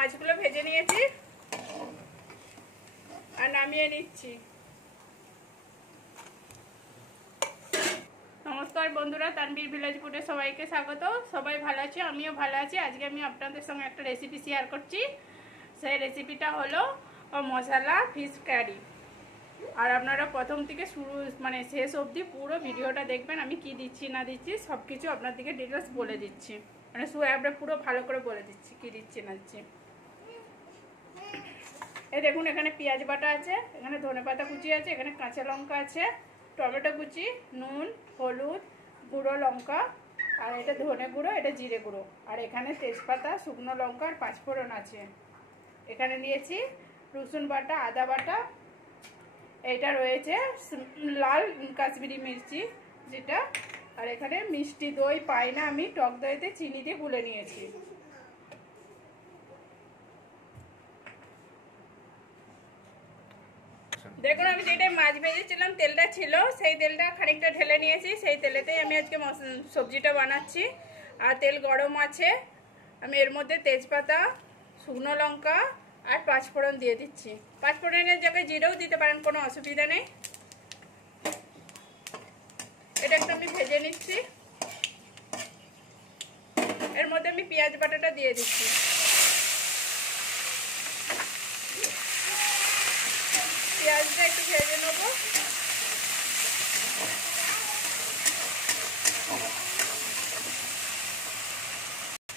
মাছগুলো ভেজে নিয়েছি আর নামিয়ে নিচ্ছি। নমস্কার বন্ধুরা, তানভীর ভিলেজ ফুডে সবাইকে স্বাগত। সবাই ভালো আছে, আমিও ভালো আছি। আজকে আমি আপনাদের সঙ্গে একটা রেসিপি শেয়ার করছি। সেই রেসিপিটা হলো মশলা ফিশ কারি। আর আপনারা প্রথম থেকে শুরু মানে শেষ অবধি পুরো ভিডিওটা দেখবেন। আমি কি দিচ্ছি না দিচ্ছি সব কিছু আপনাদেরকে ডিটেলস বলে দিচ্ছি, মানে আমরা পুরো ভালো করে বলে দিচ্ছি কি দিচ্ছি না দিচ্ছি। এই দেখুন, এখানে পেঁয়াজ বাটা আছে, এখানে ধনেপাতা কুচি আছে, এখানে কাঁচা লঙ্কা আছে, টমেটো কুচি, নুন, হলুদ, গুঁড়ো লঙ্কা, আর এটা ধনে গুঁড়ো, এটা জিরে গুঁড়ো, আর এখানে তেজপাতা, শুকনো লঙ্কা আর পাঁচফোড়ন আছে। এখানে নিয়েছি রসুন বাটা, আদা বাটা, এটা রয়েছে লাল কাশ্মীরি মির্চি যেটা, আর এখানে মিষ্টি দই পাই না আমি, টক দইতে চিনি দিয়ে গুলে নিয়েছি। দেখুন, আমি যেটাই মাছ ভেজেছিলাম তেলটা ছিল, সেই তেলটা খানিকটা ঢেলে নিয়েছি। সেই তেলেতেই আমি আজকে সবজিটা বানাচ্ছি। আর তেল গরম আছে, আমি এর মধ্যে তেজপাতা, শুকনো লঙ্কা আর পাঁচফোড়ন দিয়ে দিচ্ছি। পাঁচফোড়নের জায়গায় জিরেও দিতে পারেন, কোনো অসুবিধা নেই। এটা একটু আমি ভেজে নিচ্ছি। এর মধ্যে আমি পেঁয়াজ বাটাটা দিয়ে দিচ্ছি। পেঁয়াজটা একটু ভেজে নেবো।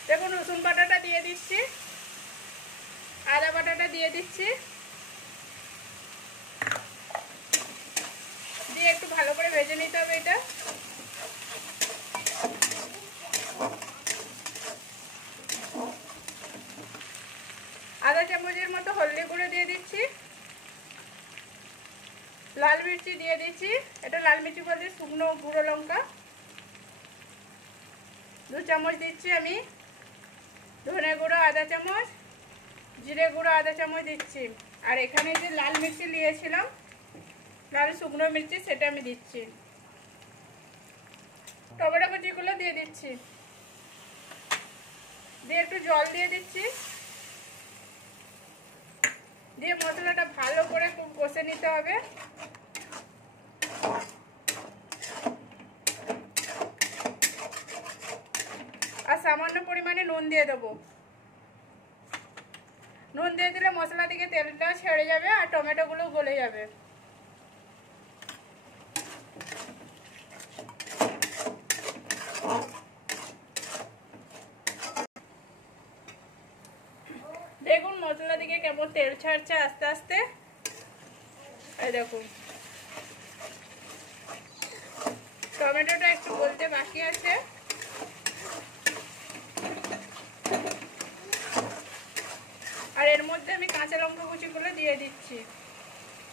দেখুন, রসুন বাটাটা দিয়ে দিচ্ছি, আদা বাটাটা দিয়ে দিচ্ছি, দিয়ে একটু ভালো করে ভেজে নিতে হবে এটা। আধা চামচের মতো হলদি গুঁড়ো দিয়ে দিচ্ছি, লাল মির্চি দিয়ে দিচ্ছি, এটা লাল মির্চি বলতে শুকনো গুঁড়ো লঙ্কা 2 চামচ দিচ্ছি আমি, ধনে গুঁড়ো আধা চামচ, জিরে গুঁড়ো আধা চামচ দিচ্ছি, আর এখানে যে লাল মির্চি নিয়েছিলাম, লাল শুকনো মির্চি, সেটা আমি দিচ্ছি। টমেটো কুচিগুলো দিয়ে দিচ্ছি, দিয়ে একটু জল দিয়ে দিচ্ছি, দিয়ে মশলাটা ভালো করে খুব কষে নিতে হবে। আর সামান্য পরিমাণে নুন দিয়ে দেবো। নুন দিয়ে দিলে মশলা থেকে তেলটা ছেড়ে যাবে আর টমেটোগুলো গলে যাবে। দেখুন মশলা থেকে কেমন তেল ছাড়ছে আস্তে আস্তে। এই দেখুন, টমেটোটা একটু গলতে বাকি আছে। আর এর মধ্যে আমি কাঁচা লঙ্কা কুচিগুলো দিয়ে দিচ্ছি।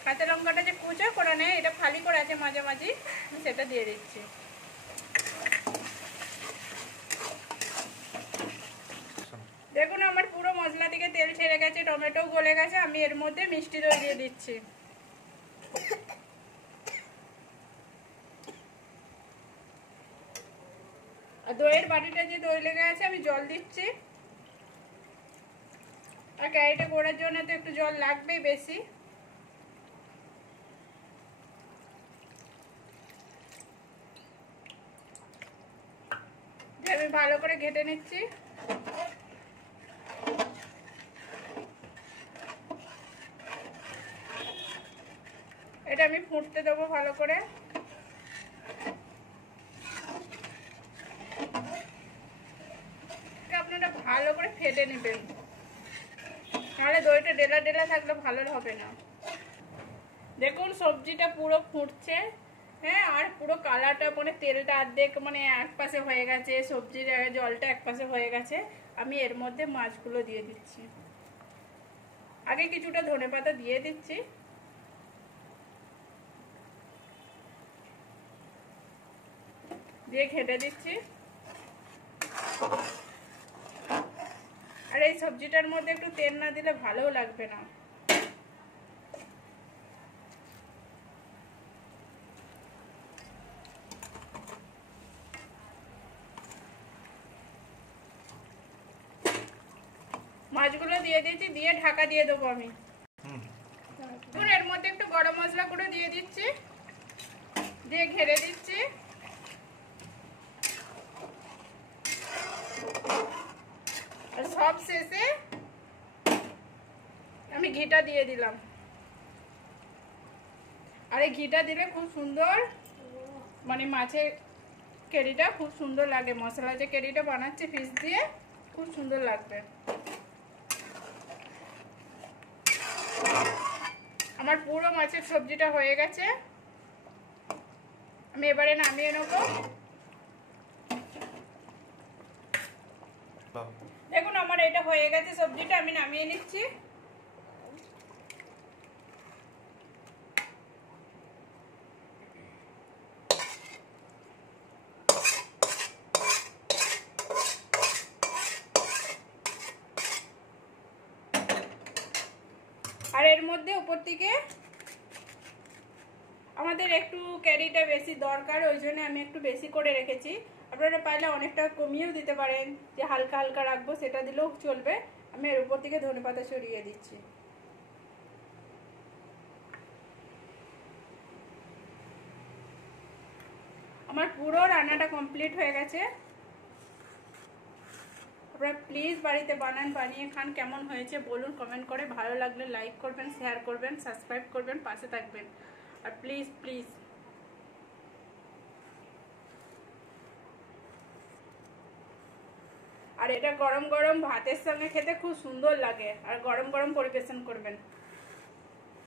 কাঁচা লঙ্কাটা যে কুচো করে নেয়, এটা ফালি করে আছে মাঝামাঝি, সেটা দিয়ে দিচ্ছি। দেখুন, আমার পুরো মশলা থেকে তেল ছেড়ে গেছে, টমেটো গলে গেছে। আমি এর মধ্যে মিষ্টি দই দিয়ে দিচ্ছি। আর দইয়ের বাটিটা যে দই লেগে আছে, আমি জল দিচ্ছি। আর ক্যারিটা গোড়ার জন্য তো একটু জল লাগবেই বেশি। আমি ভালো করে ঘেটে নিচ্ছি। এটা আমি ফুটতে দেবো ভালো করে। আপনারা ভালো করে ফেটে নেবেন, নাহলে দইটা ডেলা ডেলা থাকলে ভালো হবে না। দেখুন সবজিটা পুরো ফুটছে, হ্যাঁ, আর পুরো কালারটা মানে তেলটা অর্ধেক মানে এক পাশে হয়ে গেছে, সবজির জলটা এক পাশে হয়ে গেছে। আমি এর মধ্যে মাছগুলো দিয়ে দিচ্ছি। আগে কিছুটা ধনেপাতা দিয়ে দিচ্ছি। দিয়ে ঘেটে দিচ্ছি। আর এই সবজিটার মধ্যে একটু তেল না দিলে ভালোও লাগবে না। মাছগুলো দিয়ে দিয়েছি, দিয়ে ঢাকা দিয়ে দেবো আমি। এর মধ্যে একটু গরম মশলা গুঁড়ো দিয়ে দিচ্ছি, দিয়ে ঘেরে দিচ্ছি। আর সব শেষে আমি ঘিটা দিয়ে দিলাম। আর এই ঘিটা দিলে খুব সুন্দর, মানে মাছের কারিটা খুব সুন্দর লাগে। মশলা যে কারিটা বানাচ্ছে ফিশ দিয়ে, খুব সুন্দর লাগবে। আমার পুরো মাছের সবজিটা হয়ে গেছে, আমি এবারে নামিয়ে নেব। দেখুন আমার এটা হয়ে গেছে সবজিটা, আমি নামিয়ে নিচ্ছি। আর এর মধ্যে উপর থেকে আমাদের একটু কারিটা বেশি দরকার, ওই জন্য আমি একটু বেশি করে রেখেছি। আপনারা পাইলে অনেকটা কমিয়েও দিতে পারেন, যে হালকা হালকা রাখবো সেটা দিলেও চলবে। আমি এর উপর থেকে ধনেপাতা ছড়িয়ে দিচ্ছি। আমার পুরো রান্নাটা কমপ্লিট হয়ে গেছে। আপনারা প্লিজ বাড়িতে বানান, বানিয়ে খান। কেমন হয়েছে বলুন কমেন্ট করে। ভালো লাগলে লাইক করবেন, শেয়ার করবেন, সাবস্ক্রাইব করবেন, পাশে থাকবেন। আর প্লিজ প্লিজ আর এটা গরম গরম ভাতের সঙ্গে খেতে খুব সুন্দর লাগে। আর গরম গরম পরিবেশন করবেন।